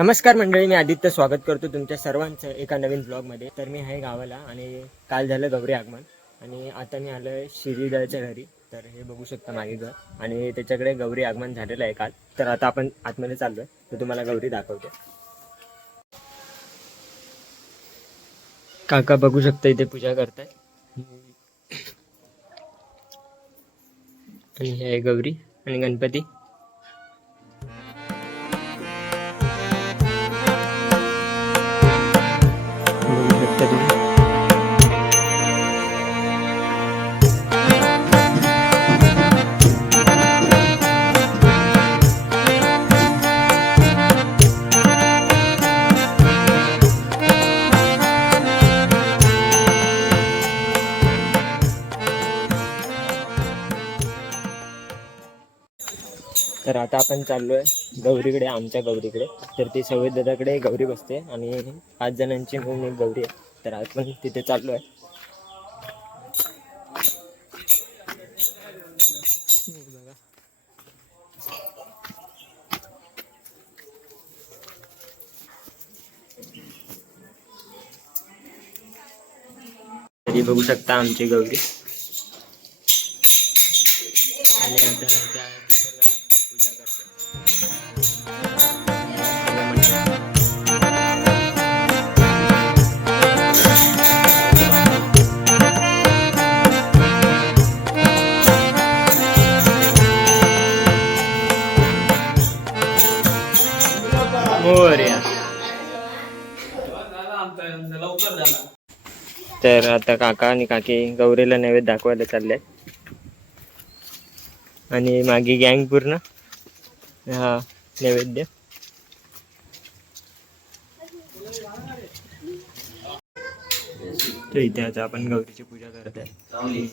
नमस्कार मंडळी मी आदित्य स्वागत करतो तुमच्या सर्वांचं एका नवीन ब्लॉगमध्ये तर मी आहे गावाला आणि काल झालं गौरी आगमन. आणि आता मी आलो आहे शिरीदळच्या घरी. तर हे बघू शकता मागे घर. आणि त्याच्याकडे गौरी आगमन झालेलं आहे काल. तर आता आपण आतमध्ये चाललो आहे तर तुम्हाला गौरी दाखवते. काका बघू शकता इथे पूजा करताय. आणि हे आहे गौरी आणि गणपती. तर आता आपण चाललोय गौरीकडे आमच्या गौरीकडे. तर ती सवय दादाकडे गौरी बसते आणि पाच जणांची मिळून एक गौरी आहे. तर आपण तिथे चाललोय. आहे बघू शकता आमची गौरी. मोरया तर आता काका आणि काकी गौरीला नैवेद्य दाखवायला चालले. आणि मागे गँग पूर्ण. हा नैवेद्य. तर इथे आता आपण गौरीची पूजा करत आहे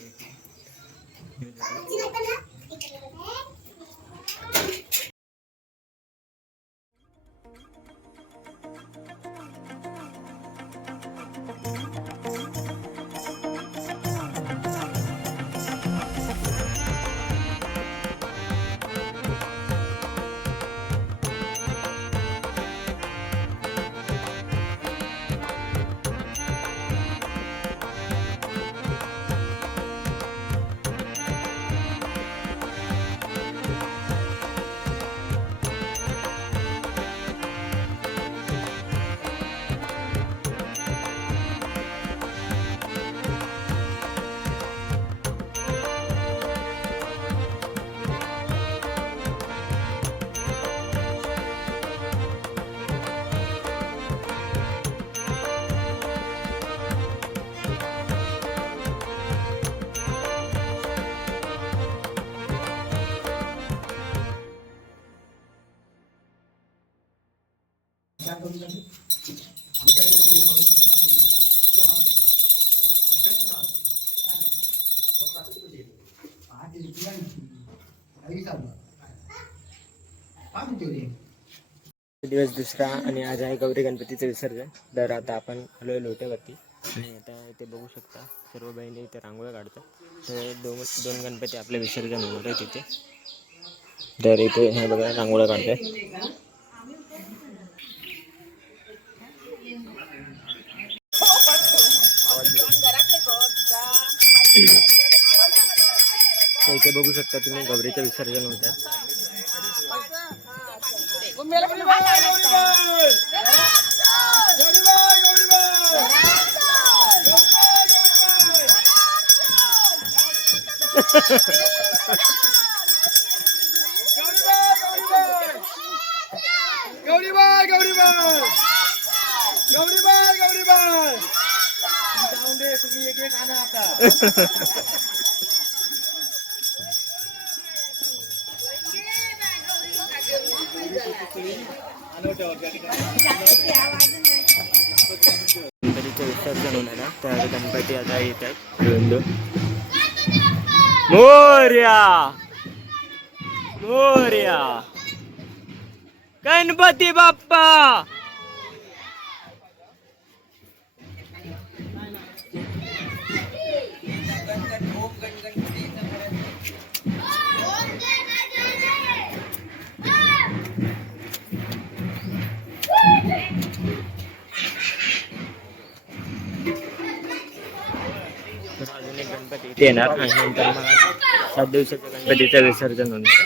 दिवस दुसरा आणि आज आहे गौरी गणपतीचं विसर्जन तर आता आपण हलोय लोटेवरती. आणि आता इथे बघू शकता सर्व बहिणी इथे रांगोळ्या काढतात. तर दोन दोन गणपती आपले विसर्जन होणार आहे तिथे तर इथे हे बघा रांगोळ्या काढतात इथे बघू शकता तुम्ही गौरीचं विसर्जन होत गौरीबाई गौरीबाई. गौरीबाई गौरीबाई. दे तुम्ही एक एक आणा आता. गणपतीचं विसर्जन होणार तर गणपती आता येत आहेत मोर्या! मोर्या! गणपती बाप्पा! आरती येणार आणि नंतर मग सात दिवसाचं गणपतीचं विसर्जन होणार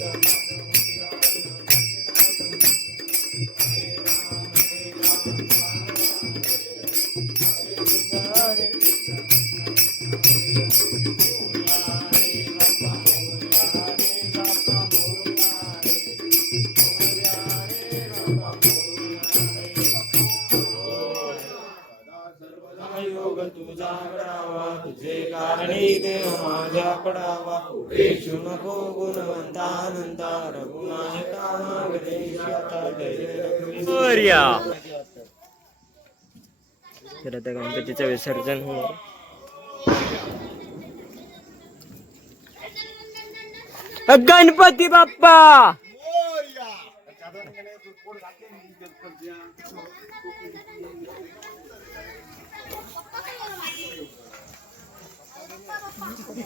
Thank you. तुझे कारणी देव माझ्या पडावा. रेशू नको रघुनायका जय जय मोरया. तर आता गणपतीचं विसर्जन होणार. गणपती बाप्पा!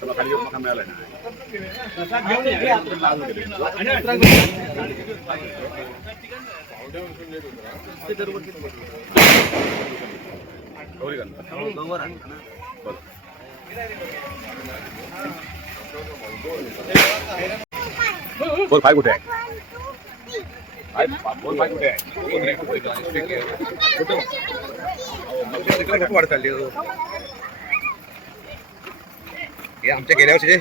ಸಭಾಕಾರ್ಯಕ್ರಮ ಮೇಲೆ four five good four five good ಮಾಡ್ತಾ ಇಲ್ಲಿ हे आमच्या गेल्या वर्षी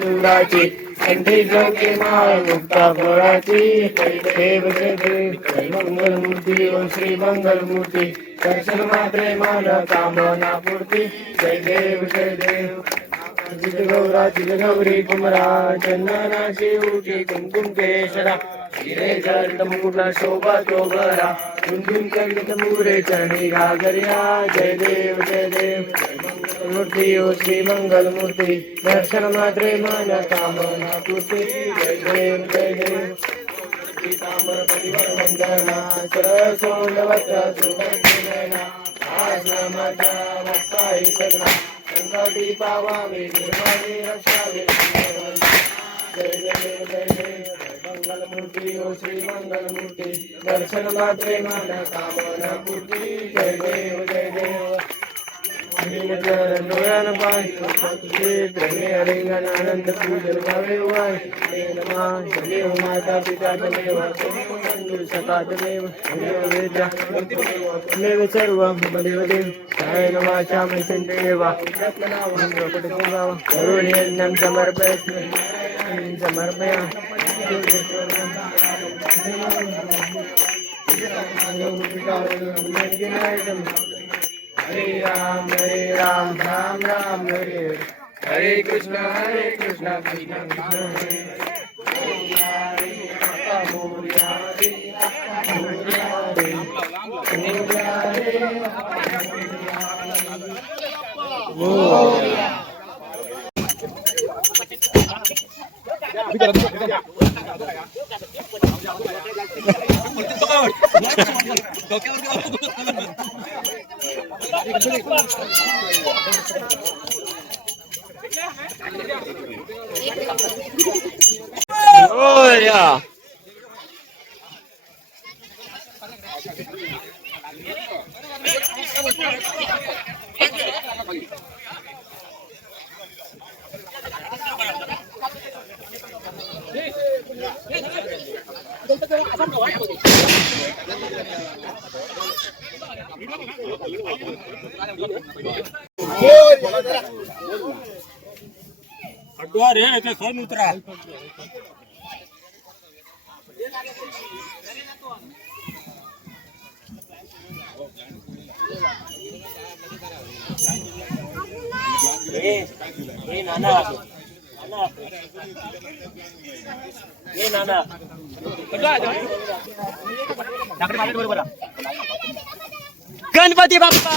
दुर्गाची कंठी जोके माळ मुक्ता फळाची. देव जय देव मंगलमूर्ती ओम श्री मंगलमूर्ती दर्शन मात्रे मान कामना पूर्ती. जय देव जय देव. गौरा जित गौरी कुमरा चंदनाची उठी कुंकुम केशरा हिरे जल मुकुटा शोभा चोबरा कुंकुम कंडित मुरे चरणी घागर्या जय देव जय देव मूर्ती ओ श्री मंगल मूर्ती दर्शन मात्रे मन कामना पूर्ती। जय देव जय देव पीतांबर परिवार वंदना सरसोंड वस्त्र सुगंधिनयना आश्रमाच्या वक्ताई सगळा। संकटी पावावे निर्माणे रक्षावे जय जय जय जय मंगलमूर्ती ओ श्री मंगलमूर्ती दर्शन मात्रे मन कामना पूर्ती जय देव जय देव डोळ्यान आनंद पूजन वाय नमः देव माता पिता तमेव सखा तमेव तमेव सर्वं देव करुण्यन्नं समर्पयस्मि समर्पयामि हरे राम हरे राम राम राम हरे हरे. हरे कृष्ण हरे कृष्ण कृष्ण कृष्ण हरे गणपती बाप्पा हे बघ हे बघ ते घे. गणपती बाप्पा!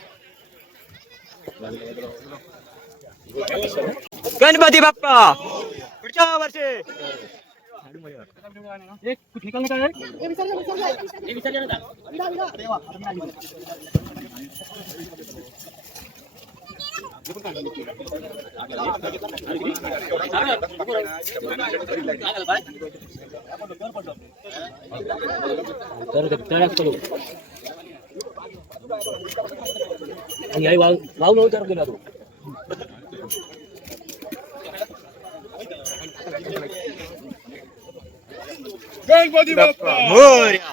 गणपती बाप्पा पुढच्या वर्षी तर गणपती बाप्पा मोरया.